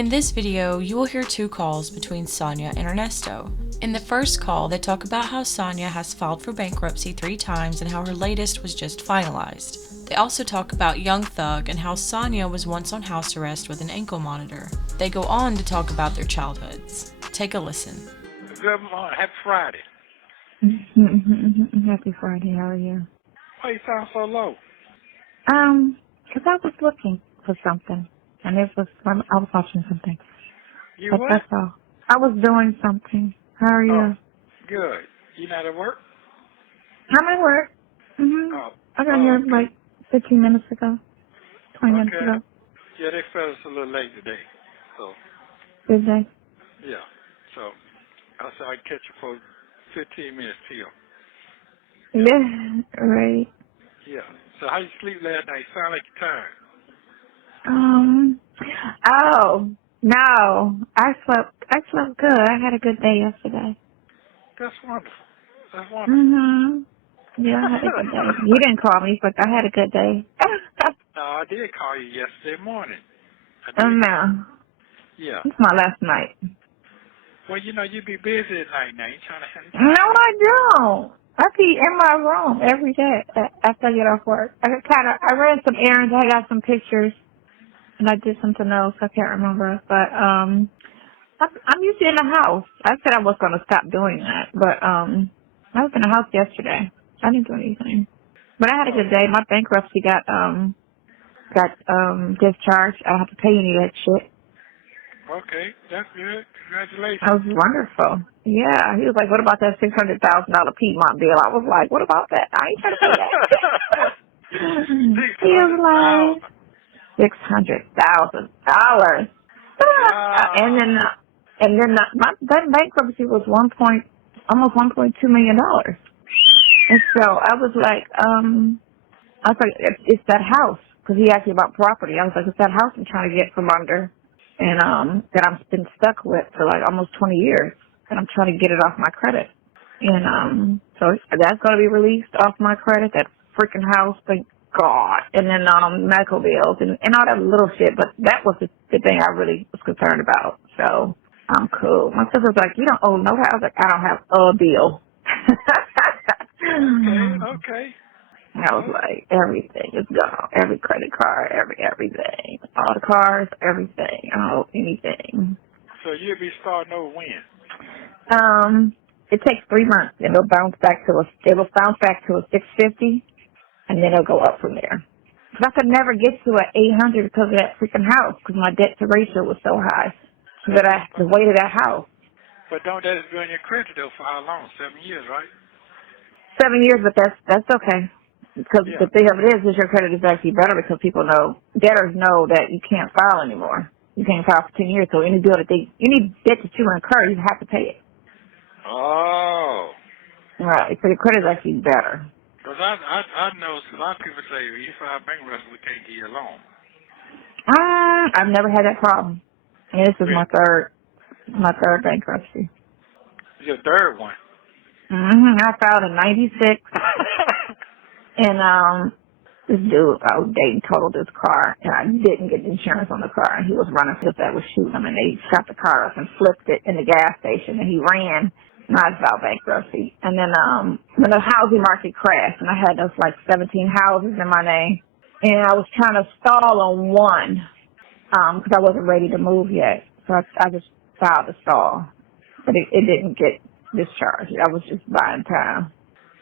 In this video, you will hear two calls between Sonya and Ernesto. In the first call, they talk about how Sonya has filed for bankruptcy 3 times and how her latest was just finalized. They also talk about Young Thug and how Sonya was once on house arrest with an ankle monitor. They go on to talk about their childhoods. Take a listen. Good morning. Happy Friday. Happy Friday. How are you? Why you sound so low? 'Cause I was looking for something, and I was watching something. You But what? that's all. I was doing something. How are you? Oh, good. You not at work? I'm at work. Oh, I got here okay. like 15 minutes ago, 20 minutes Okay. ago. Yeah, they felt us a little late today. So, Good day. yeah. So, I said I'd catch you for 15 minutes till. Yeah, right. Yeah. So, how you sleep last night? Sound like you're tired. Oh, no. I slept good. I had a good day yesterday. That's wonderful. That's wonderful. Yeah, I had a good day. You didn't call me, but I had a good day. No, I did call you yesterday morning. I did. No. Yeah. It's my last night. Well, you know, you be busy at night now. You trying to have No, time. I don't. I be in my room every day after I get off work. I ran some errands. I got some pictures, and I did something else. I can't remember, but I'm usually in the house. I said I was going to stop doing that, but I was in the house yesterday. I didn't do anything, but I had a good day. My bankruptcy got discharged. I don't have to pay any of that shit. Okay, that's good. Congratulations. That was wonderful. Yeah, he was like, "What about that $600,000 Piedmont bill?" I was like, "What about that? I ain't trying to pay that." He was like, $600,000. And then that bankruptcy was almost $1.2 million. And so I was like, it's that house, because he asked me about property. I was like, it's that house I'm trying to get from under, and that I've been stuck with for like almost 20 years, and I'm trying to get it off my credit. And so that's going to be released off my credit, that freaking house, thank God. And then medical bills and all that little shit, but that was the thing I really was concerned about. So I'm cool. My sister's like, you don't owe no house. I was like, I don't have a bill. Okay. I was like, everything is gone. Every credit card, everything. All the cars, everything. I don't owe anything. So you'll be starting over when? It takes 3 months, and it'll bounce back to a 650, and then it'll go up from there. Because I could never get to an 800 because of that freaking house, because my debt to ratio was so high. But the weight of that house. But don't that be on your credit though for how long? 7 years, right? 7 years, but that's okay. Because the thing of it is your credit is actually better because debtors know that you can't file anymore. You can't file for 10 years, so any debt that you incur, you have to pay it. Oh. Right, so your credit is actually better. Because I know a lot of people say, if you file bankruptcy, we can't give you a loan. I've never had that problem. And this is Really? my third bankruptcy. Your third one? I filed in 96. And this dude I was dating totaled his car, and I didn't get insurance on the car, and he was running because that was shooting him, and they shot the car up and flipped it in the gas station, and he ran, and I filed bankruptcy. And then when the housing market crashed, and I had those like 17 houses in my name, and I was trying to stall on one because I wasn't ready to move yet, so I just filed a stall, but it didn't get discharged. I was just buying time.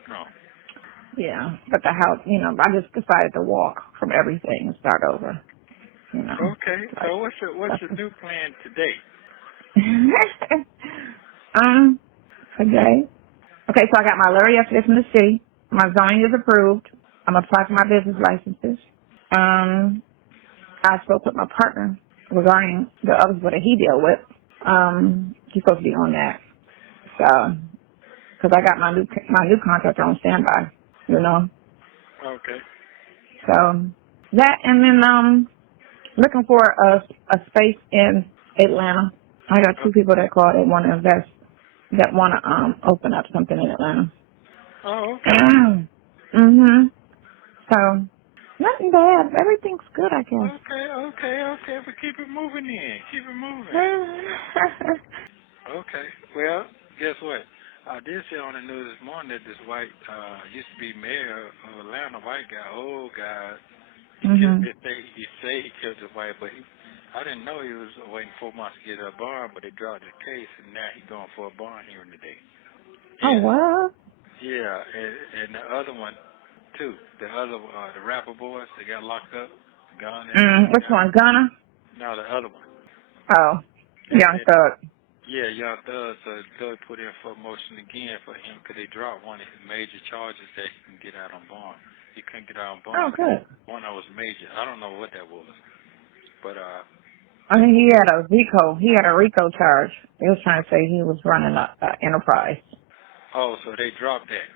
No. Yeah, but the house, I just decided to walk from everything and start over, Okay, so what's your new plan today? Today? Okay, so I got my letter yesterday from the city. My zoning is approved. I'm applying for my business licenses. I spoke with my partner regarding the others that he deal with. He's supposed to be on that. So, because I got my new contractor on standby. Okay. So that, and then looking for a space in Atlanta. I got 2 people that called. They want to invest. That want to open up something in Atlanta. Oh, okay. So Nothing bad. Everything's good, I guess. Okay. But keep it moving then. Keep it moving. Okay. Well, guess what? I did see on the news this morning that this white, used to be mayor of Atlanta, white guy, old guy, he say he killed his wife, but I didn't know he was waiting 4 months to get a bond, but they dropped his case, and now he's going for a bond hearing today. Oh, what? Yeah, and the other one, too, the rapper boys, they got locked up, Which one, Gunna? No, the other one. Oh, Young Thug. Yeah, Young Thug, so Thug put in for a motion again for him because they dropped one of his major charges that he can get out on bond. He couldn't get out on bond. Oh, good. One that was major. I don't know what that was. But, I mean, he had a RICO charge. They was trying to say he was running an enterprise. Oh, so they dropped that.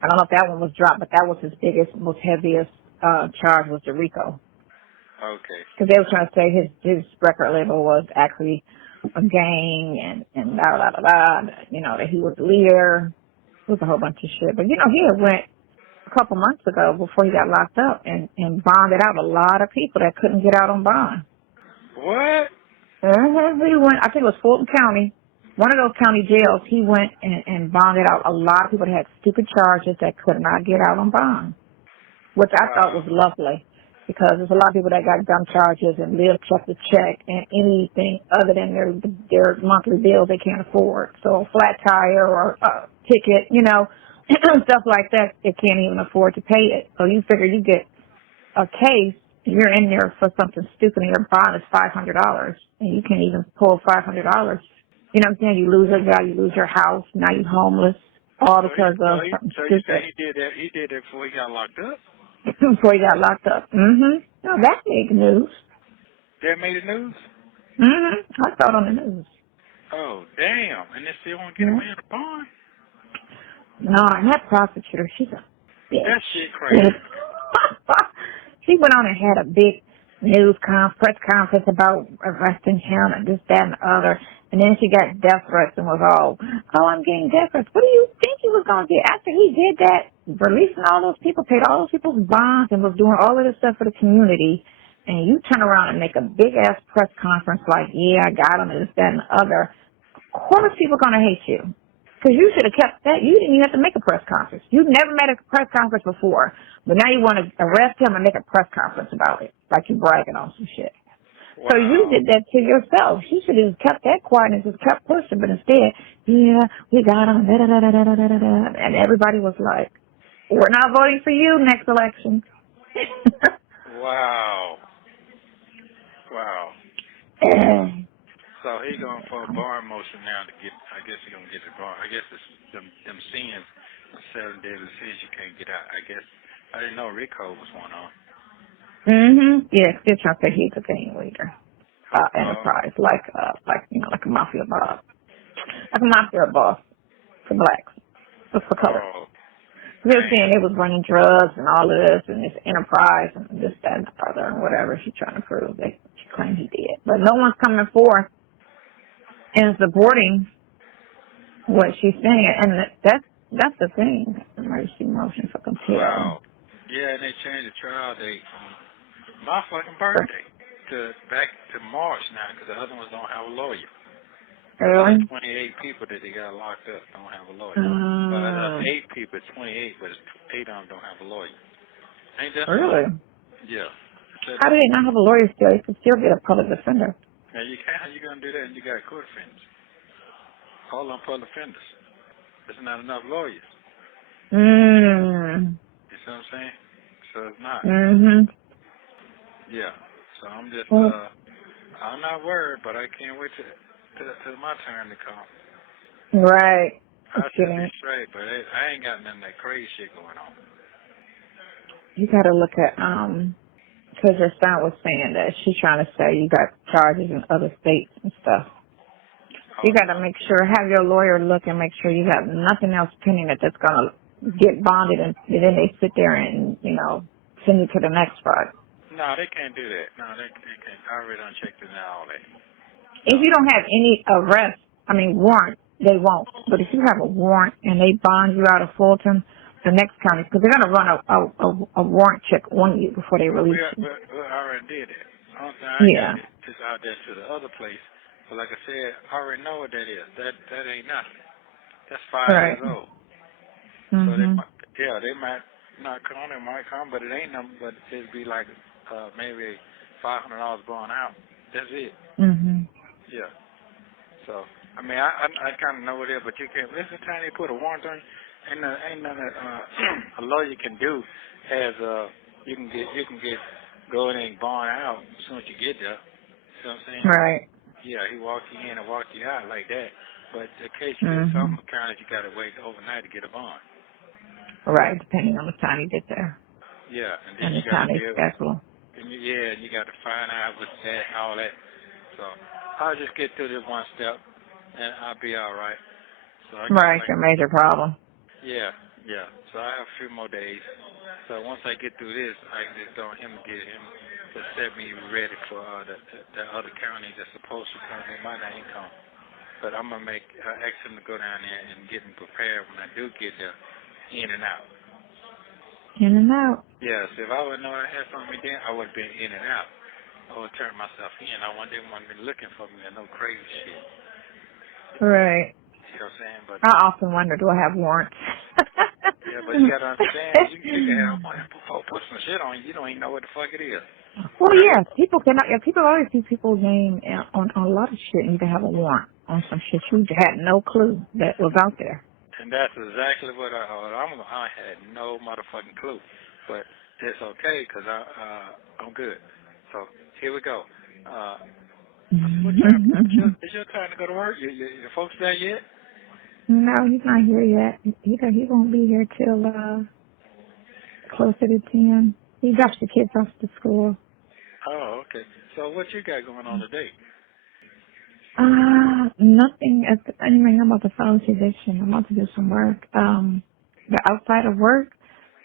I don't know if that one was dropped, but that was his biggest, most heaviest charge was the RICO. Okay. Because they were trying to say his record label was actually a gang and that he was the leader. It was a whole bunch of shit. But, he had went a couple months ago before he got locked up and bonded out a lot of people that couldn't get out on bond. What? He went, I think it was Fulton County, one of those county jails. He went and bonded out a lot of people that had stupid charges that could not get out on bond, which I thought was lovely because there's a lot of people that got dumb charges and live check to check and anything other than their monthly bills they can't afford. So a flat tire or a ticket, stuff like that, they can't even afford to pay it. So you figure you get a case, you're in there for something stupid and your bond is $500 and you can't even pull $500. You know what I'm saying? You lose your job, you lose your house, now you're homeless, all because of something stupid. So he did that before he got locked up? Before he got locked up. No, that made the news. That made the news? I saw it on the news. Oh, damn. And they still won't get away with a bond? No, and that prosecutor, she's a bitch. That shit crazy. She went on and had a big press conference about arresting him and this, that, and the other. And then she got death threats and was all, I'm getting death threats. What do you think he was going to get? After he did that, releasing all those people, paid all those people's bonds and was doing all of this stuff for the community, and you turn around and make a big-ass press conference like, I got him and this, that, and the other, of course people are going to hate you. Because you should have kept that. You didn't even have to make a press conference. You've never made a press conference before. But now you want to arrest him and make a press conference about it. Like you're bragging on some shit. Wow. So you did that to yourself. She should have kept that quiet and just kept pushing. But instead, we got him. And everybody was like, we're not voting for you next election. Wow. So he's going for a bond motion now to get, I guess he's going to get the bond. I guess it's them sins, the 7 daily sins you can't get out. I guess, I didn't know RICO was going on. Yeah, still trying to say he's a gang leader. Enterprise, like a mafia boss. Like a mafia boss for blacks. Just for color. They were saying they was running drugs and all of this and this enterprise and this, that, and the other and whatever she's trying to prove. She claimed he did. But no one's coming forth and supporting what she's saying, and that's the thing. Emergency motion for compel. Wow. Yeah, and they changed the trial date from my fucking birthday back to March now because the other ones don't have a lawyer. Really? 28 people that they got locked up don't have a lawyer. But 8 people, 28, but 8 of them don't have a lawyer. Ain't that really? Yeah. How do they not have a lawyer still? You can still get a public defender. Now you can't. How you gonna do that? And you got court offenders. All them public offenders. There's not enough lawyers. You see what I'm saying? So it's not. Yeah. So I'm just. I'm not worried, but I can't wait till my turn to come. Right. I should be straight, but I ain't got none of that crazy shit going on. You gotta look at because your son was saying that she's trying to say you got charges in other states and stuff. You got to make sure, have your lawyer look and make sure you have nothing else pending that's going to get bonded and then they sit there and, send you to the next part. No, they can't do that. No, they can't. I already done checked it out all that. If you don't have any warrant, they won't. But if you have a warrant and they bond you out of Fulton, the next county, because they're going to run a warrant check on you before they release you. We already did it. The only thing I got is out there to the other place. But like I said, I already know what that is. That ain't nothing. That's 5 years old. So they might not come, they might come, but it ain't nothing. But it'd be like maybe $500 going out. That's it. Yeah. So I mean, I kind of know what it is, but you can't. Listen, time they put a warrant on you, ain't nothing a lawyer can do. As you can get go in and bond out as soon as you get there. See what I'm saying? Right. Yeah, he walked you in and walked you out like that. But in case you get some counties, you got to wait overnight to get a bond. Right, depending on the time you get there. Yeah, and then the time they schedule. And you got to find out what's that, all that. So I'll just get through this one step, and I'll be all right. So your major problem. Yeah. So I have a few more days. So once I get through this, I can just go him and get him to set me ready for the other county that's supposed to come in my income. But I'm going to ask him to go down there and get me prepared when I do get there, in and out. In and out. Yeah, so if I would know I had something then, I would have been in and out. I would turn myself in. I didn't want to be looking for me and no crazy shit. Right. You know what I'm saying? But I often wonder, do I have warrants? Yeah, but you got to understand, you can have put some shit on you. You don't even know what the fuck it is. Well, yes, people always see people's name on a lot of shit, and you can have a warrant on some shit you had no clue that was out there. And that's exactly what I had no motherfucking clue. But it's okay, because I'm good. So here we go. What time? Is your time to go to work? Your folks there yet? No, he's not here yet. He won't be here till closer to 10. He drops the kids off to school. Oh, okay. So what you got going on today? Nothing. Anyway, I'm about to file eviction. I'm about to do some work. The outside of work,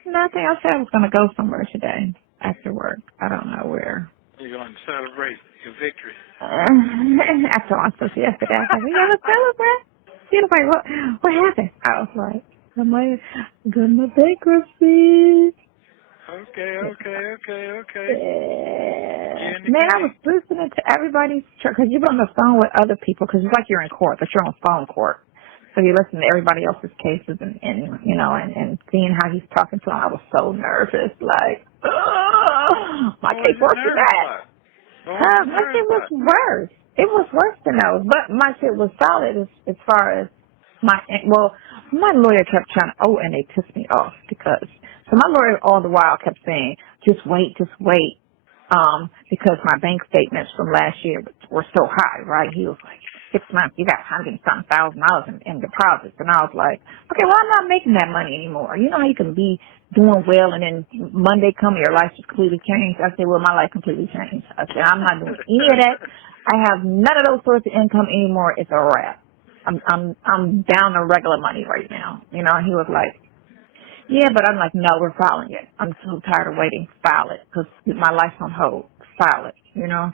nothing. I said I was going to go somewhere today after work. I don't know where. You're going to celebrate your victory. After I was yesterday, I was like, we got to celebrate. She was like, what happened? I was like, got my bankruptcy. Okay. Man, I was listening to everybody's, because you're on the phone with other people, because it's like you're in court, but you're on phone court. So you listen to everybody else's cases and seeing how he's talking to them. I was so nervous, like, my case worse than that. My shit was worse. It was worse than those, but my shit was solid as far as my lawyer kept trying to, and they pissed me off so my lawyer all the while kept saying, just wait, because my bank statements from last year were so high, right? He was like, 6 months, you got $100,000 in deposits. And I was like, okay, well, I'm not making that money anymore. You know how you can be doing well and then Monday come your life just completely changed? I said, well, my life completely changed. I said, I'm not doing any of that. I have none of those sorts of income anymore. It's a wrap. I'm down to regular money right now. You know, and he was like, yeah, but I'm like, no, we're filing it. I'm so tired of waiting. File it, because my life's on hold. File it, you know.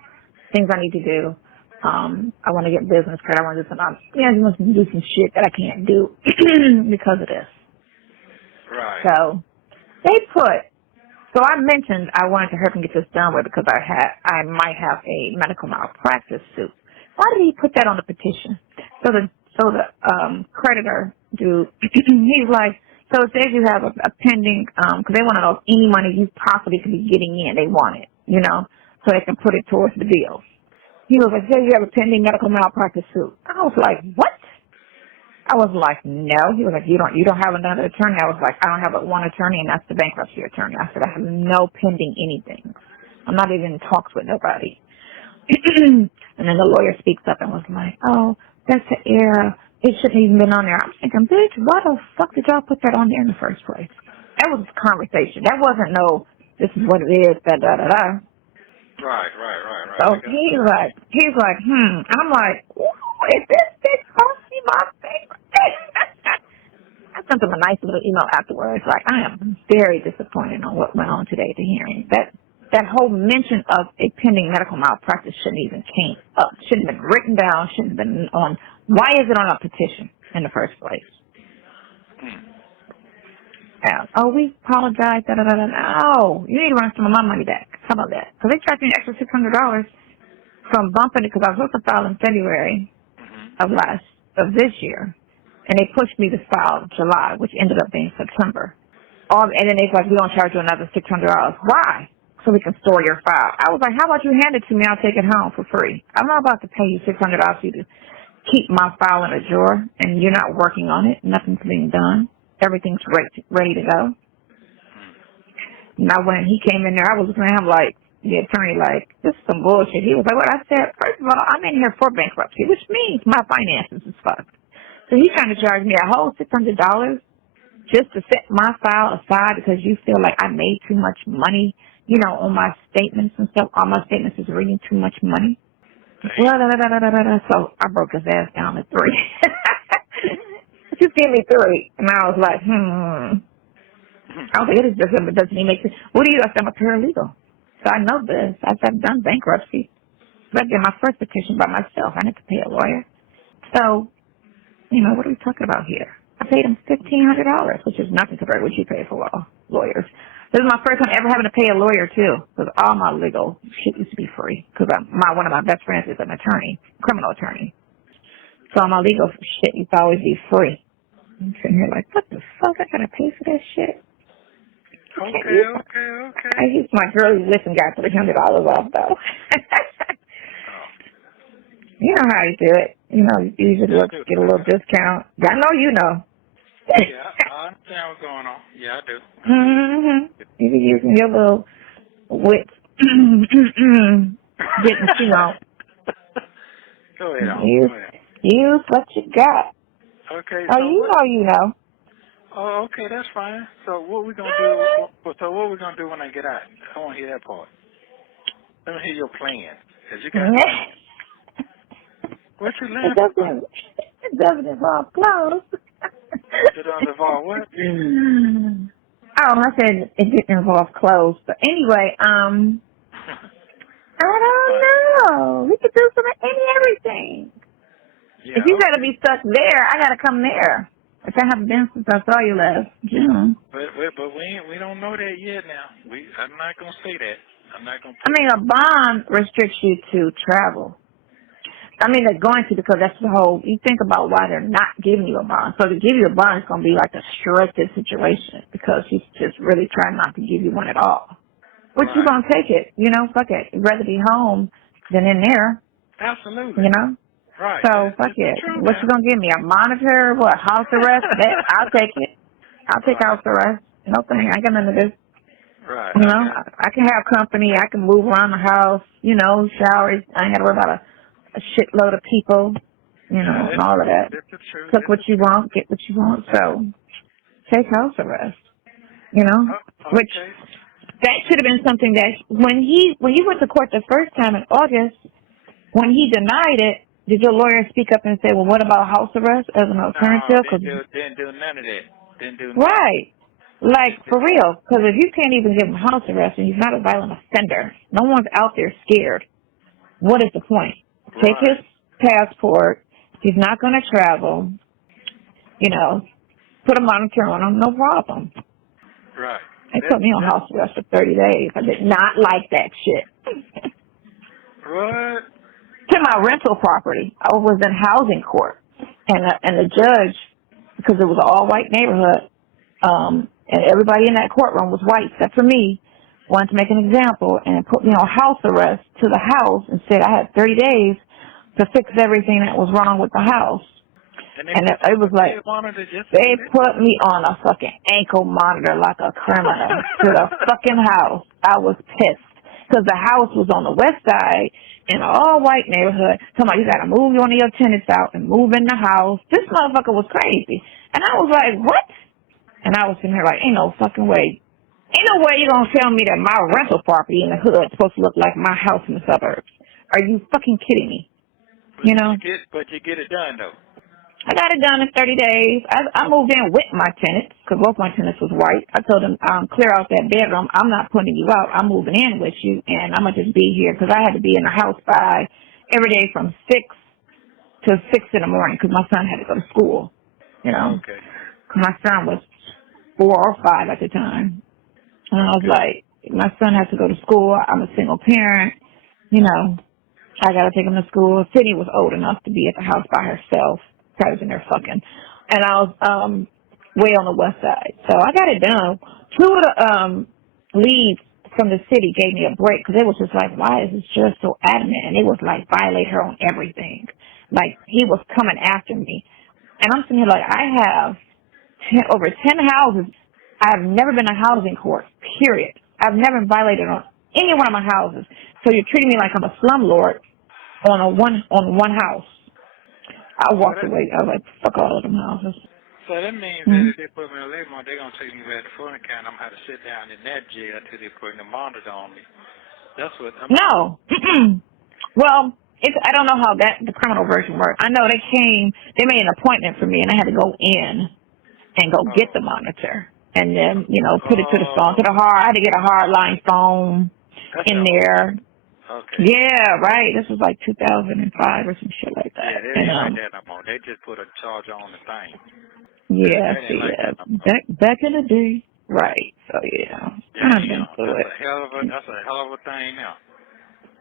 Things I need to do. I want to get business credit. I want to do some, I want to do some shit that I can't do because of this. Right. So I mentioned I wanted to hurry and get this done with because I might have a medical malpractice suit. Why did he put that on the petition? So the creditor dude, he's like, so it says you have a pending, because they want to know any money you possibly could be getting in. They want it, you know, so they can put it towards the bills. He was like, yeah, you have a pending medical malpractice suit. I was like, what? I was like, no. He was like, you don't have another attorney. I was like, I don't have but one attorney, and that's the bankruptcy attorney. I said, I have no pending anything. I'm not even in talks with nobody. And then the lawyer speaks up and was like, oh, that's an error. It shouldn't even been on there. I'm thinking, bitch, why the fuck did y'all put that on there in the first place? That was a conversation. That wasn't no, this is what it is, da-da-da-da. Right. So he's like, And I'm like, is this bitch supposed to be my favorite? I sent him a nice little email afterwards. Like, I am very disappointed on what went on today at the hearing. That whole mention of a pending medical malpractice shouldn't even came up. Shouldn't have been written down. Shouldn't have been on. Why is it on a petition in the first place? Oh, we apologize. Da, da, da, da. No, you need to run some of my money back. How about that? Because they charged me an extra $600 from bumping it because I was supposed to file in February of this year, and they pushed me to file July, which ended up being September. And then they was like, we don't charge you another $600. Why? So we can store your file. I was like, how about you hand it to me? I'll take it home for free. I'm not about to pay you $600 for you to keep my file in a drawer, and you're not working on it. Nothing's being done. Everything's ready to go. Now, when he came in there, I was looking at him like, the attorney, like, this is some bullshit. He was like, what? I said, first of all, I'm in here for bankruptcy, which means my finances is fucked. So he's trying to charge me a whole $600 just to set my file aside because you feel like I made too much money, you know, on my statements and stuff. All my statements is reading too much money. Well, so I broke his ass down to 3. Just give me 3. And I was like, I was like, it doesn't even make sense. What do you? I said, I'm a paralegal. So I know this. I've done bankruptcy. So I did my first petition by myself. I had to pay a lawyer. So, you know, what are we talking about here? I paid him $1,500, which is nothing compared to what you pay for lawyers. This is my first time ever having to pay a lawyer, too, because all my legal shit used to be free, because one of my best friends is an attorney, criminal attorney. So all my legal shit used to always be free. I'm sitting here like, what the fuck? I got to pay for that shit? Okay. I used my girly list and got $300 off, though. You know how you do it. You know, you usually get a little discount. I know you know. Yeah, I understand what's going on. Yeah, I do. You be using your little wits. Getting, you know. Go ahead. Use what you got. Okay. Oh, you know. Oh, okay, that's fine. So what we gonna do? So what we gonna do when I get out? I want to hear that part. Let me hear your plan. Cause you got. What you laughing for? It doesn't involve clothes. It doesn't involve what? Oh, I said it didn't involve clothes. But anyway, I don't know. We could do everything. Yeah, if you gotta be stuck there, I gotta come there. Which I haven't been since I saw you last June. But we don't know that yet now. I'm not gonna say that. I'm not gonna. I mean, a bond restricts you to travel. I mean, they're going to because that's the whole, you think about why they're not giving you a bond. So to give you a bond is going to be like a restricted situation because he's just really trying not to give you one at all. Which you're going to take it, you know, fuck it. You'd rather be home than in there. Absolutely. You know? Right. So fuck it. What you going to give me? A monitor? What? House arrest? I'll take it. I'll take house arrest. No thing. I ain't got nothing to do. Right. You know, I can have company. I can move around the house, you know, showers. I ain't got to worry about a shitload of people, you know, and all of that. Cook what you want, get what you want. So take house arrest, you know, which that should have been something that when you went to court the first time in August, when he denied it, did your lawyer speak up and say, well, what about house arrest as an alternative? No, didn't do none of that. Didn't do none. Right. Like, for real, because if you can't even give him house arrest and he's not a violent offender, no one's out there scared. What is the point? Take his passport. He's not going to travel. You know, put a monitor on him. No problem. Right. They put me on house arrest for 30 days. I did not like that shit. What? To my rental property. I was in housing court. And the judge, because it was an all-white neighborhood, and everybody in that courtroom was white except for me, wanted to make an example and put me on house arrest to the house and said I had 30 days to fix everything that was wrong with the house. And it was like, they put me on a fucking ankle monitor like a criminal to the fucking house. I was pissed because the house was on the west side in an all-white neighborhood. Talking about you got to move one of your tenants out and move in the house. This motherfucker was crazy. And I was like, what? And I was sitting here like, ain't no fucking way. Ain't no way you're going to tell me that my rental property in the hood is supposed to look like my house in the suburbs. Are you fucking kidding me? You know? But you get it done, though. I got it done in 30 days. I moved in with my tenants because both my tenants was white. I told them, clear out that bedroom. I'm not putting you out. I'm moving in with you, and I'm going to just be here because I had to be in the house by every day from 6 to 6 in the morning because my son had to go to school, you know. Okay. My son was 4 or 5 at the time. And I was like, my son has to go to school. I'm a single parent. You know, I got to take him to school. Sydney was old enough to be at the house by herself. Probably in there fucking. And I was way on the west side. So I got it done. 2 of the leads from the city gave me a break because it was just like, why is this judge so adamant? And it was like violate her on everything. Like he was coming after me. And I'm sitting here like, I have over 10 houses. I've never been to housing court, period. I've never violated on any one of my houses. So you're treating me like I'm a slumlord on one house. I walked away. I was like, fuck all of them houses. So that means that if they put me in a labor, they're going to take me back to Fulton County. I'm going to have to sit down in that jail until they put the monitor on me. That's what I'm No. Well, I don't know how the criminal version works. I know they made an appointment for me, and I had to go in and go get the monitor. And then, put it to the phone, I had to get a hardline phone in there. Okay. Yeah, right. This was like 2005 or some shit like that. Yeah, they didn't like that no more. They just put a charge on the thing. Yeah, back in the day. Right. So, yeah. That's a hell of a thing now.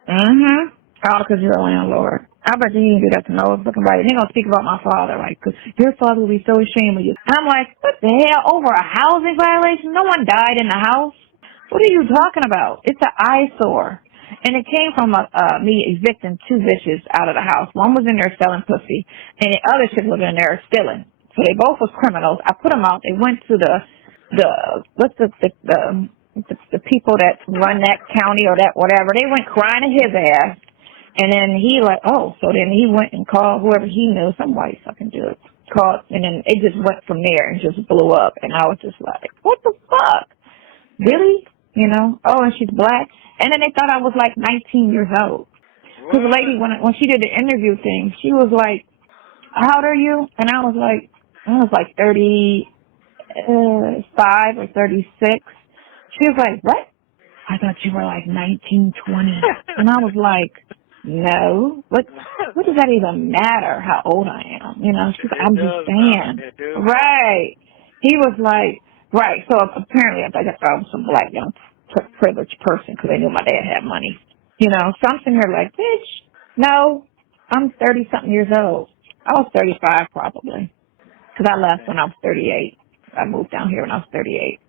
Mm-hmm. All because you're a landlord. I bet you didn't do that to no fucking body. They're going to speak about my father, like, because your father will be so ashamed of you. And I'm like, what the hell? Over a housing violation? No one died in the house. What are you talking about? It's an eyesore. And it came from me evicting 2 bitches out of the house. One was in there selling pussy, and the other chick was in there stealing. So they both was criminals. I put them out. They went to the people that run that county or that whatever. They went crying to his ass. And then he so then he went and called whoever he knew, some white fucking dude. Called, and then it just went from there and just blew up. And I was just like, what the fuck? Really? Oh, and she's black. And then they thought I was like 19 years old. Because the lady, when she did the interview thing, she was like, how old are you? And I was like 35 or 36. She was like, what? I thought you were like 19, 20. And I was like, no. What does that even matter how old I am? She's like, I'm just saying. Right. He was like, right. So apparently I thought I was some black young privileged person because they knew my dad had money. So I'm sitting here like, bitch, no, I'm 30-something years old. I was 35 probably because I left when I was 38. I moved down here when I was 38.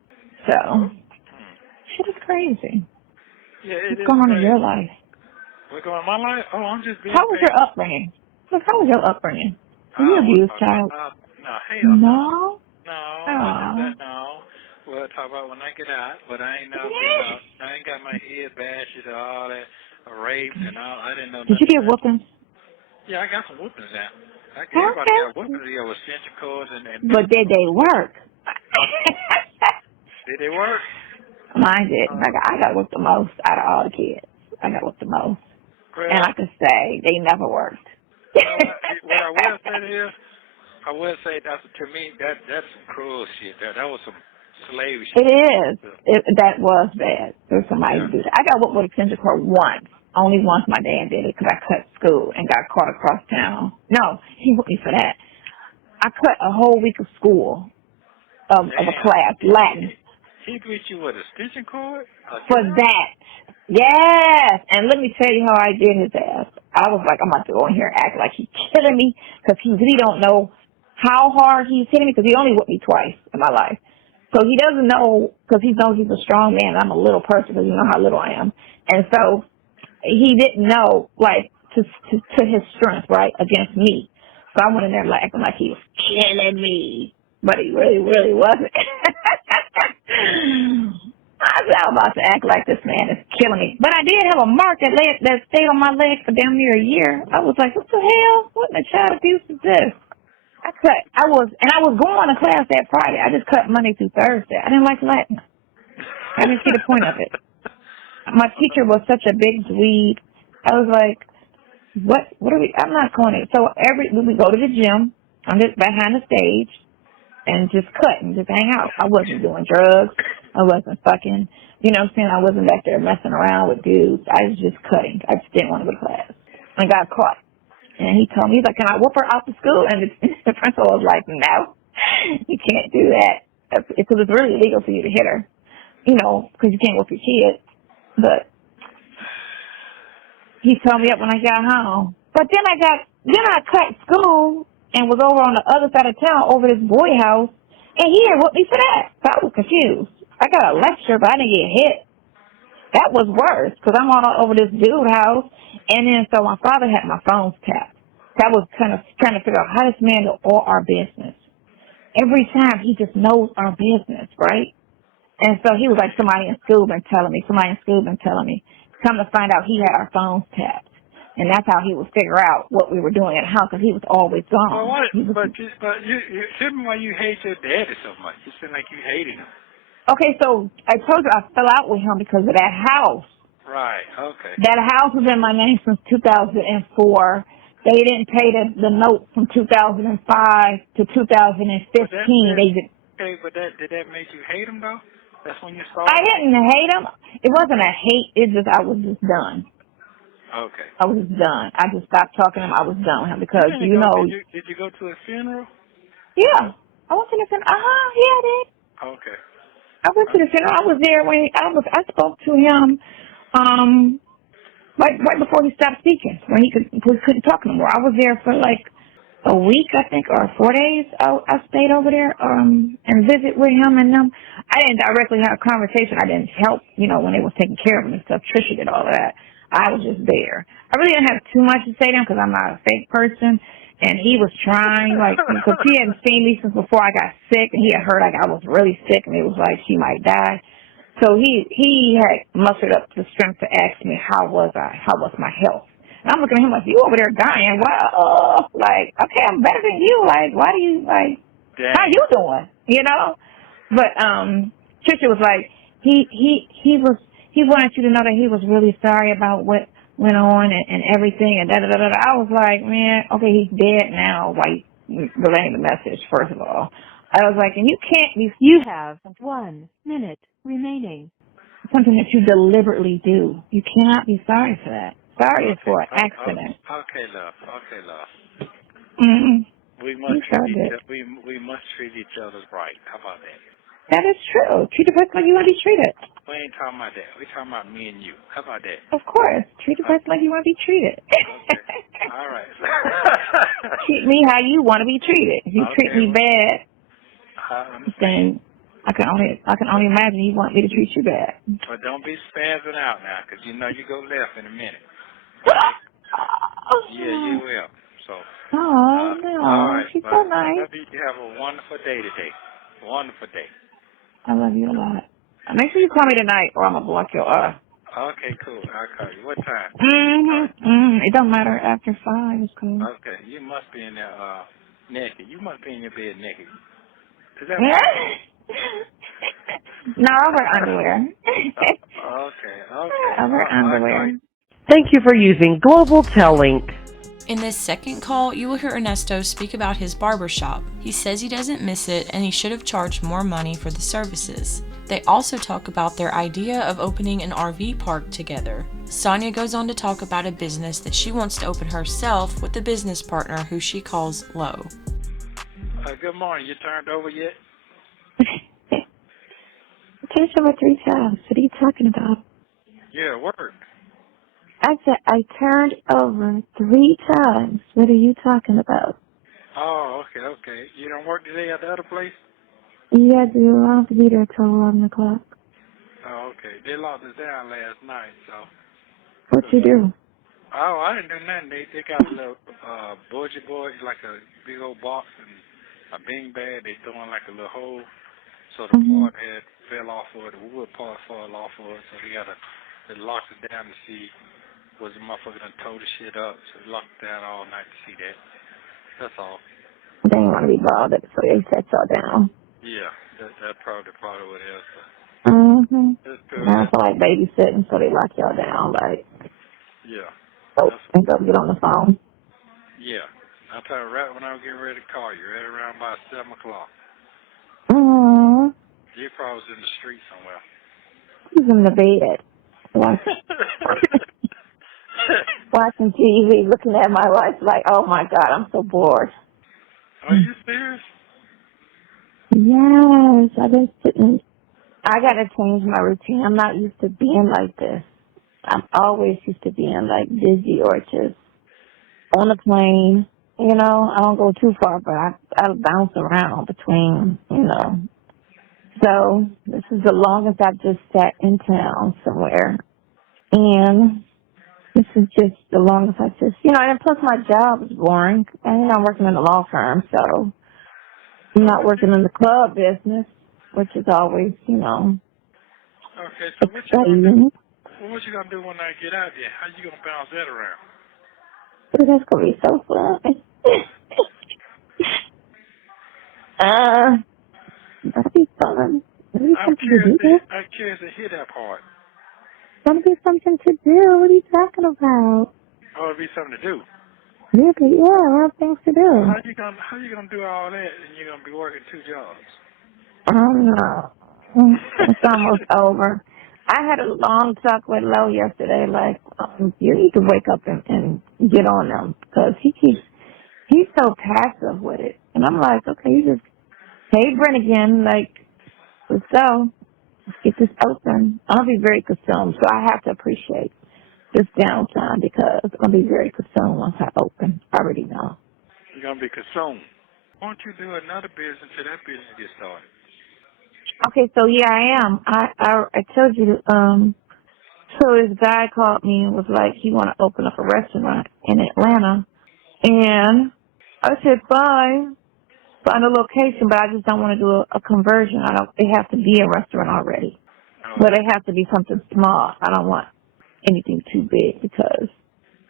So, shit is crazy. Yeah, What's going on in your life? What's going on in my life? Oh, I'm just being How was your upbringing? Look, how was your upbringing? Were you abused, child? No, hell no. No. We'll talk about when I get out, but I ain't I ain't got my head bashed or all that, raped and all. I didn't know. Did you get whoopings? Yeah, I got some whoopings now. Everybody got whoopings here with extension cords and but did they work? Did they work? Mine did. I got whooped the most out of all the kids. I got whooped the most. Well, and I can say they never worked. What I will say is, that's some cruel shit. That was some slave shit. It is. That was bad. There's somebody who did that. I got whooped with a extension cord once. Only once my dad did it because I cut school and got caught across town. No, he whooped me for that. I cut a whole week of school of a class, Latin. He beat you with a extension cord? For that. Yes. And let me tell you how I did his ass. I was like, I'm about to go in here and act like he's killing me because he really don't know how hard he's hitting me because he only whipped me twice in my life. So he doesn't know because he knows he's a strong man and I'm a little person because you know how little I am. And so he didn't know, like, to his strength, right, against me. So I went in there acting like he was killing me. But he really, really wasn't. I was about to act like this man is killing me. But I did have a mark that stayed on my leg for damn near a year. I was like, what the hell? What in the child abuse is this? I was going to class that Friday. I just cut Monday through Thursday. I didn't like Latin. I didn't see the point of it. My teacher was such a big dweeb. I was like, what are we, I'm not going to. So when we go to the gym, I'm just behind the stage and just cut and just hang out. I wasn't doing drugs. I wasn't fucking, you know what I'm saying? I wasn't back there messing around with dudes. I was just cutting. I just didn't want to go to class. I got caught. And he told me, he's like, can I whoop her out the school? And the principal was like, no, you can't do that. because it's really illegal for you to hit her, because you can't whoop your kid. But he told me up when I got home. But then I cut school and was over on the other side of town over this boy house, and he didn't whoop me for that. So I was confused. I got a lecture, but I didn't get hit. That was worse, because I'm all over this dude's house, and then so my father had my phones tapped. So I was kind of trying to figure out how this man know all our business. Every time he just knows our business, right? And so he was like, somebody in school been telling me. Come to find out he had our phones tapped. And that's how he would figure out what we were doing at the house, because he was always gone. Well, but you tell me why you hate your daddy so much. You seem like you hated him. Okay, so I told you I fell out with him because of that house. Right, okay. That house was in my name since 2004. They didn't pay the note from 2005 to 2015. But did that make you hate him, though? That's when you saw I didn't hate him. It wasn't a hate. It's just I was just done. Okay. I was done. I just stopped talking to him. I was done with him because, Did you go to a funeral? Yeah. I went to the funeral. Yeah, I did. Okay. I went to the funeral. I was there when I spoke to him right before he stopped speaking, when he couldn't talk no more. I was there for like a week, I think, or 4 days. I stayed over there and visit with him and them. I didn't directly have a conversation. I didn't help, when they was taking care of him and stuff. Trisha did all of that. I was just there. I really didn't have too much to say to him because I'm not a fake person. And he was trying, because he hadn't seen me since before I got sick, and he had heard I was really sick, and it was like she might die. So he had mustered up the strength to ask me how was my health. And I'm looking at him like, you over there dying? Wow, okay, I'm better than you. Why do you how you doing? But Trisha was like, he wanted you to know that he was really sorry about what went on and everything and da-da-da-da. I was like, man, okay, he's dead now. Why you relaying the message, first of all? I was like, and you can't be... You have 1 minute remaining. Something that you deliberately do. You cannot be sorry for that. Sorry is for an accident. Okay, love. Mm-hmm. We must treat each other right. How about that? That is true. Treat the person like you want to be treated. We ain't talking about that. We're talking about me and you. How about that? Of course. Treat the person like you want to be treated. Okay. All right. Treat me how you want to be treated. If you treat me bad, then I can only imagine you want me to treat you bad. But don't be spazzing out now, because you go left in a minute. Yeah, you will. So. Oh, no. All right. She's so nice. I hope you have a wonderful day today. Wonderful day. I love you a lot. Make sure you call me tonight, or I'm gonna block your Okay, cool. I'll call you. What time? It don't matter. After 5 is cool. Okay. You must be in there naked. You must be in your bed naked. Is that No, I wear underwear. Okay. I wear underwear. Thank you for using Global Tel-Link. In this second call, you will hear Ernesto speak about his barbershop. He says he doesn't miss it and he should have charged more money for the services. They also talk about their idea of opening an RV park together. Sonya goes on to talk about a business that she wants to open herself with a business partner who she calls Lo. Good morning. You turned over yet? I turned over 3 times. What are you talking about? Yeah, work. I said I turned over 3 times. What are you talking about? Oh, okay. You don't work today at the other place? Yeah, I do. I have to be there till 11 o'clock. Oh, okay. They locked us down last night, so. What you do? Oh, I didn't do nothing. They got a little bougie board, like a big old box and a bean bag. They throwing like a little hole, so the part had fell off of it. The wood part fell off of it, so they locked it down to see was the motherfucker done tore the shit up. So they locked it down all night to see that. That's all. They didn't want to be bothered, so they set y'all down. Yeah, that's probably what it is. It's good. Now it's like babysitting, so they lock y'all down, Yeah. So they go get on the phone. Yeah. I'll tell you right when I was getting ready to call you, right around about 7 o'clock. Aww. You probably was in the street somewhere. He's in the bed. Watching TV, looking at my wife like, oh my God, I'm so bored. Are you serious? Yes, I've been sitting. I got to change my routine. I'm not used to being like this. I'm always used to being like busy or just on a plane. You know, I don't go too far, but I bounce around between, you know. So this is the longest I've just sat in town somewhere. And this is just the longest I just, you know, and plus my job is boring. And, you know, I'm working in a law firm, so I'm So not working in the club business, which is always, you know, okay, so what you gonna do? exciting. Well, what you gonna do when I get out there? How you gonna bounce that around? But that's going to be so fun. That'll be fun. That'll be I'm something to do. curious to hear that part. That'll be something to do. What are you talking about? Oh, it'll be something to do. Yeah, a lot of things to do. How you gonna do all that and you're gonna be working 2 jobs? Oh, no. It's almost over. I had a long talk with Lo yesterday, like, you need to wake up and get on them, because he's so passive with it. And I'm like, okay, you just, hey, Brent again, like, let's go. Let's get this open. I'll be very consumed, so I have to appreciate this downtime because I'll be very consumed once I open. I already know. You're gonna be consumed. Why don't you do another business till that business gets started? Okay, so yeah, I am. I told you, so this guy called me and was like, he want to open up a restaurant in Atlanta. And I said, fine, find a location, but I just don't want to do a conversion. It has to be a restaurant already. But Okay. it has to be something small. I don't want anything too big because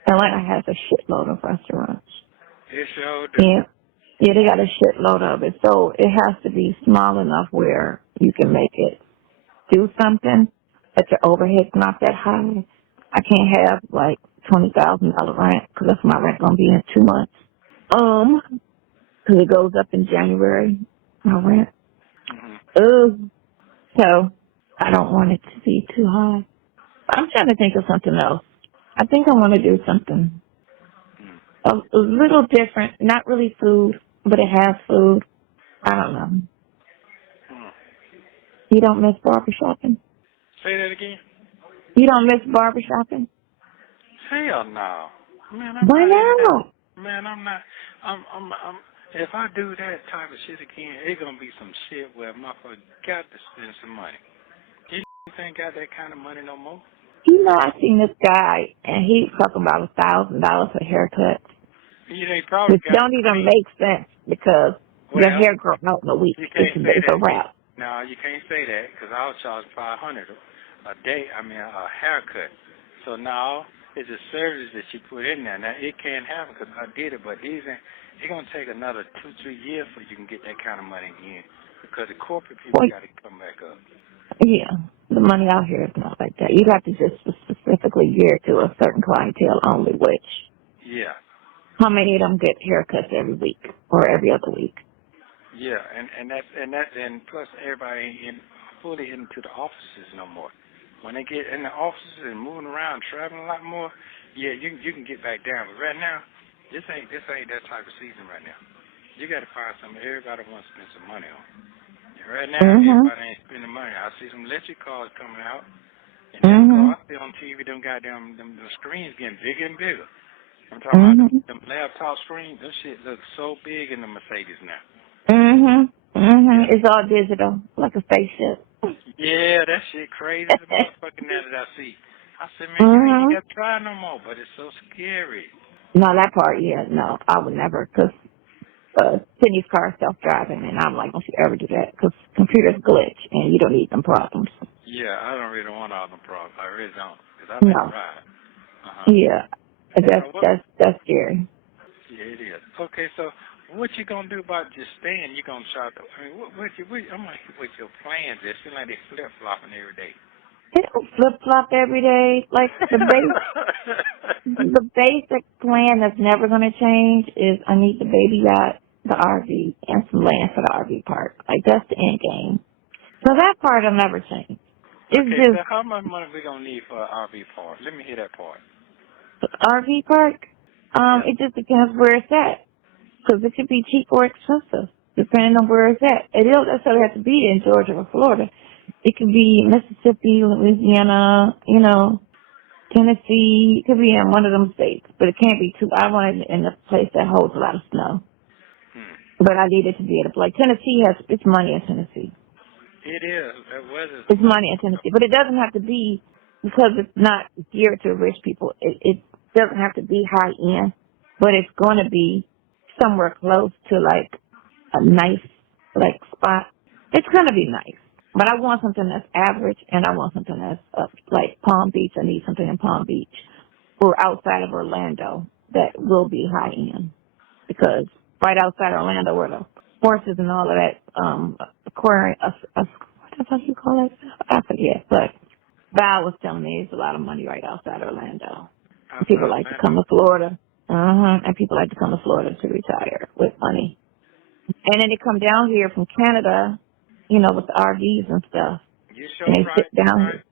Atlanta has a shitload of restaurants. It sure do. Yeah, they got a shitload of it. So it has to be small enough where you can make it do something, but your overhead's not that high. I can't have like $20,000 rent because that's my rent gonna be in 2 months. Because it goes up in January, my rent. So I don't want it to be too high. I'm trying to think of something else. I think I want to do something a little different. Not really food, but it has food. I don't know. You don't miss barbershopping? Say that again. You don't miss barbershopping? Hell no. Man, I'm Why not in that. not? Man, I'm not. I'm. If I do that type of shit again, it's gonna be some shit where motherfucker got to spend some money. You ain't got that kind of money no more. You know, I seen this guy, and he was talking about $1,000 for haircuts, You ain't probably which got. don't I even mean, make sense because your well, hair grows out in a week. you It's can't say a that. wrap. No, you can't say that because I'll charge $500 a day. I mean, a haircut. So now it's a service that you put in there. Now it can't happen because I did it, but it's gonna take another 2-3 years for you can get that kind of money again because the corporate people Well, got to come back up. yeah, the money out here is not like that. You'd have to just specifically gear to a certain clientele only, which Yeah. how many of them get haircuts every week or every other week? Yeah, and plus everybody ain't fully into the offices no more. When they get in the offices and moving around, traveling a lot more, yeah, you can get back down. But right now, this ain't that type of season right now. You got to find something everybody wants to spend some money on. And right now, everybody ain't spending money. I see some electric cars coming out, and them cars I see on TV, them goddamn them screens getting bigger and bigger. I'm talking about them laptop screens. Them shit looks so big in the Mercedes now. Yeah. It's all digital, like a spaceship. Yeah, that shit crazy as a motherfucker now that I see. I said, man, you ain't got to try no more, but it's so scary. No, that part, yeah, no, I would never, because Sydney's car is self-driving, and I'm like, don't you ever do that, because computers glitch, and you don't need them problems. Yeah, I don't really want all them problems. I really don't, because I've been No. ride. Yeah, that's scary. Yeah, it is. Okay, so what you gonna do about just staying? You gonna try to? I mean, I'm like, what's your plans? It seems like they flip flopping every day. They don't flip-flop every day. Like, the basic plan that's never going to change is I need the baby yacht, the RV, and some land for the RV park. Like, that's the end game. So that part will never change. It's Okay, just so how much money we gonna need for an RV park? Let me hear that part. the RV park. It just depends where it's at. Because it could be cheap or expensive. depending on where it's at. It don't necessarily have to be in Georgia or Florida. It could be Mississippi, Louisiana, Tennessee. It could be in one of them states, but it can't be too. I want it in a place that holds a lot of snow. But I need it to be able to, like, Tennessee it's money in Tennessee. It is. That weather's It's money in Tennessee. But it doesn't have to be, because it's not geared to rich people, it doesn't have to be high end, but it's going to be somewhere close to, like, a nice, like, spot. It's going to be nice. But I want something that's average, and I want something that's like Palm Beach. I need something in Palm Beach or outside of Orlando that will be high end, because right outside Orlando where the horses and all of that aquarium, what the fuck you call it? I forget. But Val was telling me there's a lot of money right outside Orlando. People like to come to Florida. And people like to come to Florida to retire with money. And then they come down here from Canada, with the RVs and stuff. You sure and they right. sit down here.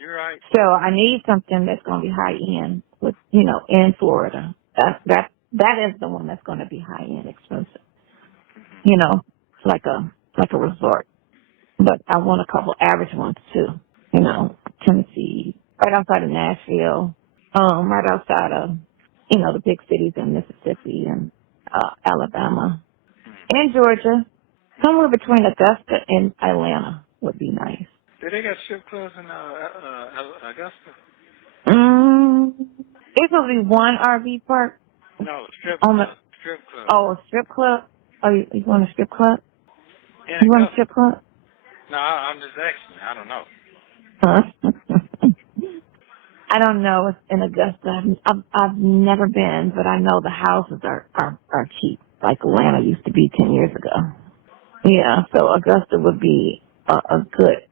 You're right. So I need something that's going to be high end with, in Florida. That is the one that's going to be high end, expensive. Like a resort. But I want a couple average ones too. Tennessee, right outside of Nashville, right outside of, the big cities in Mississippi and Alabama and Georgia. Somewhere between Augusta and Atlanta would be nice. Do they got strip clubs in Augusta? It's going to be one RV park. No, strip club. Oh, a strip club? Oh, you want a strip club? Yeah, you want a strip club? No, I'm just asking. I don't know. Huh? I don't know. It's in Augusta. I've never been, but I know the houses are cheap, like Atlanta used to be 10 years ago. Yeah, so Augusta would be a good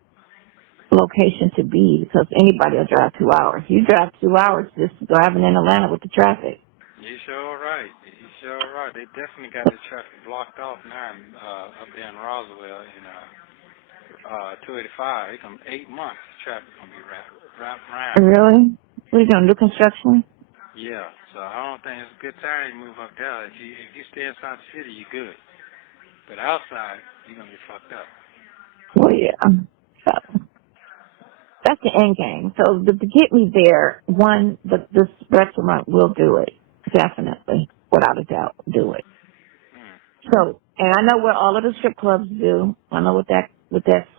location to be, because anybody will drive 2 hours. You drive 2 hours just driving in Atlanta with the traffic. You sure right. They definitely got the traffic blocked off now up there in Roswell in 285. It comes 8 months. Traffic gonna be wrapped around. Really? What are you doing? New construction? Yeah. So I don't think it's a good time to move up there. If you stay inside the city, you're good. But outside, you're gonna be fucked up. Well, yeah. So that's the end game. So to get me there, this restaurant will do it. Definitely. Without a doubt, do it. So, and I know what all of the strip clubs do. I know what that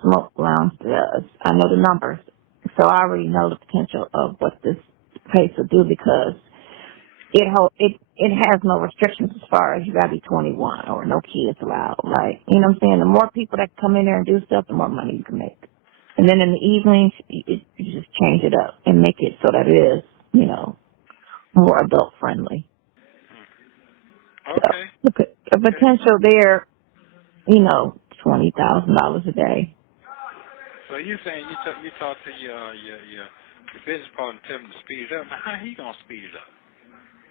smoke lounge does. I know the numbers. So I already know the potential of what this place will do, because it has no restrictions as far as you gotta be 21 or no kids allowed. Like, you know what I'm saying? The more people that come in there and do stuff, the more money you can make. And then in the evenings, you just change it up and make it so that it is, more adult friendly. Okay. So the potential there, $20,000 a day. So you saying you talk to your business partner, tell him to speed it up. Now, how he gonna speed it up?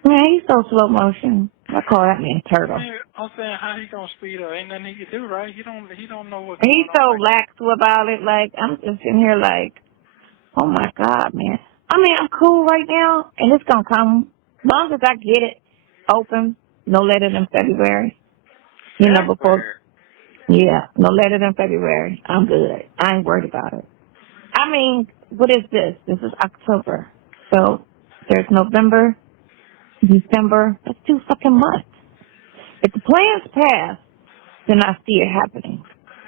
Man, he's so slow motion. I call that man a turtle. Man, I'm saying, how he gonna speed up? Ain't nothing he can do, right? He don't know what's He's going so on. lax about it. Like, I'm just sitting here like, oh my God, man. I mean, I'm cool right now, and it's gonna come. As long as I get it open, no later than February. Before. Yeah, no later than February. I'm good. I ain't worried about it. I mean, what is this? This is October. So there's November, December. That's 2 fucking months. If the plans pass, then I see it happening.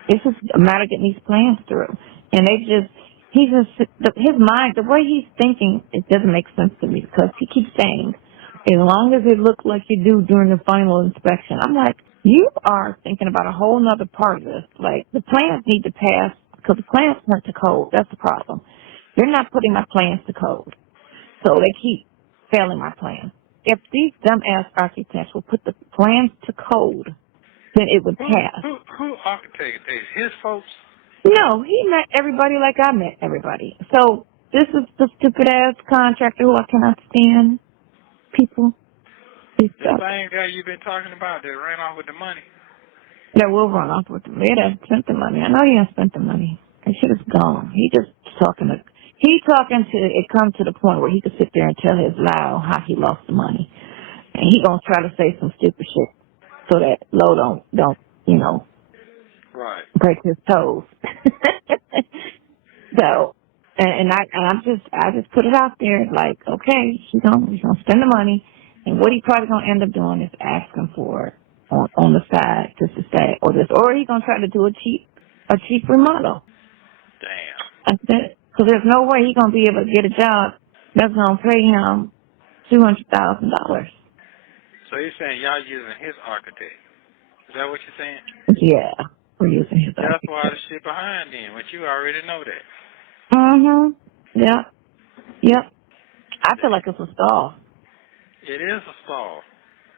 It's just a matter of getting these plans through. And his mind, the way he's thinking, it doesn't make sense to me, because he keeps saying, as long as it looks like you do during the final inspection. I'm like, you are thinking about a whole nother part of this. Like, the plans need to pass, because the plans weren't to code. That's the problem. They're not putting my plans to code. So they keep failing my plans. If these dumbass architects will put the plans to code, then it would pass. Who architected this? His folks? No, he met everybody like I met everybody. So this is the stupid-ass contractor who I cannot stand. People. The same guy you've been talking about that ran off with the money? That will run off with the money. He done spent the money. I know he done spent the money. That shit is gone. He talking to it come to the point where he could sit there and tell his lie on how he lost the money. And he gonna try to say some stupid shit so that Lo don't Right. break his toes. So, I just put it out there like, okay, he's gonna spend the money, and what he probably gonna end up doing is asking for it on the side just to say, or he's gonna try to do a cheap remodel. Damn. I said, so there's no way he's gonna be able to get a job that's gonna pay him $200,000. So you're saying y'all using his architect? Is that what you're saying? Yeah, we're using his That's architect. why the shit behind then, but you already know that. Yep. I feel like it's a stall. It is a stall.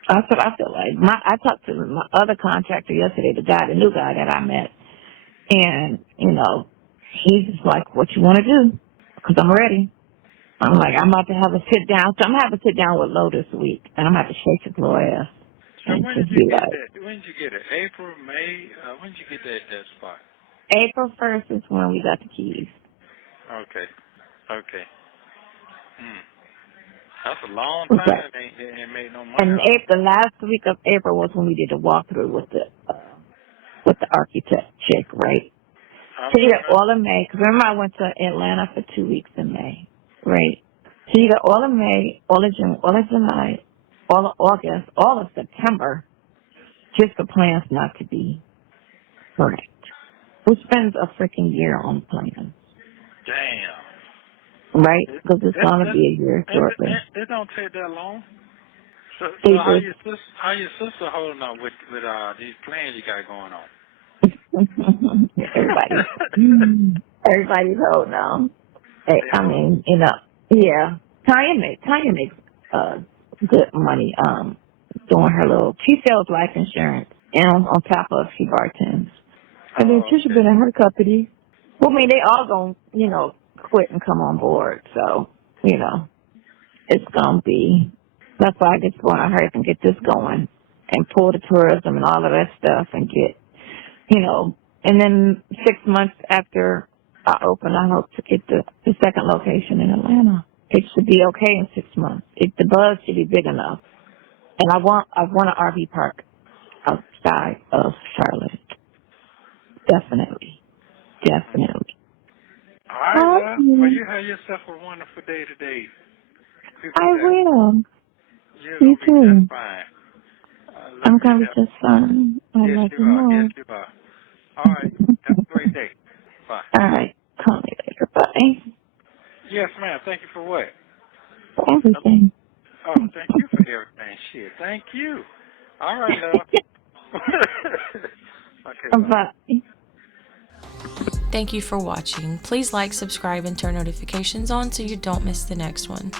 That's what I feel like. I talked to my other contractor yesterday, the new guy that I met, and he's just like, "What you want to do?" Because I'm ready. I'm like, I'm about to have a sit down. So I'm gonna have a sit down with Lo this week, and I'm gonna have to shake his little ass. So And when just did you be get like, that? When did you get it? April, May? When did you get that spot? April 1st is when we got the keys. Okay. That's a long What's time. that? They ain't made no money. And the last week of April was when we did the walkthrough with the architect chick, right? So you got all of May, because remember I went to Atlanta for 2 weeks in May, right? So you got all of May, all of June, all of July, all of August, all of September, just for plans not to be correct. Who spends a freaking year on plans? Damn. Right? Because it's going to be a year shortly. It don't take that long. So how your sister holding up with these plans you got going on? Everybody's holding on. Hey, I mean, yeah. Tanya makes good money doing her she sells life insurance, and on top of she bartends. And then Trisha been in her company. Well, I mean, they all gonna, quit and come on board. So, it's gonna be. That's why I just want to hurry up and get this going and pull the tourism and all of that stuff and get, and then 6 months after I open, I hope to get the second location in Atlanta. It should be okay in 6 months. The buzz should be big enough. And I want an RV park outside of Charlotte. Definitely. All right, well, you have yourself a wonderful day today. I will. You too. Fine. I'm going to be just fine. Yes, you are. All right. Have a great day. Bye. All right. Call me later. Bye. Yes, ma'am. Thank you for what? For everything. Oh, thank you for everything. Shit. Thank you. All right, love. Okay, bye. Thank you for watching. Please like, subscribe, and turn notifications on so you don't miss the next one.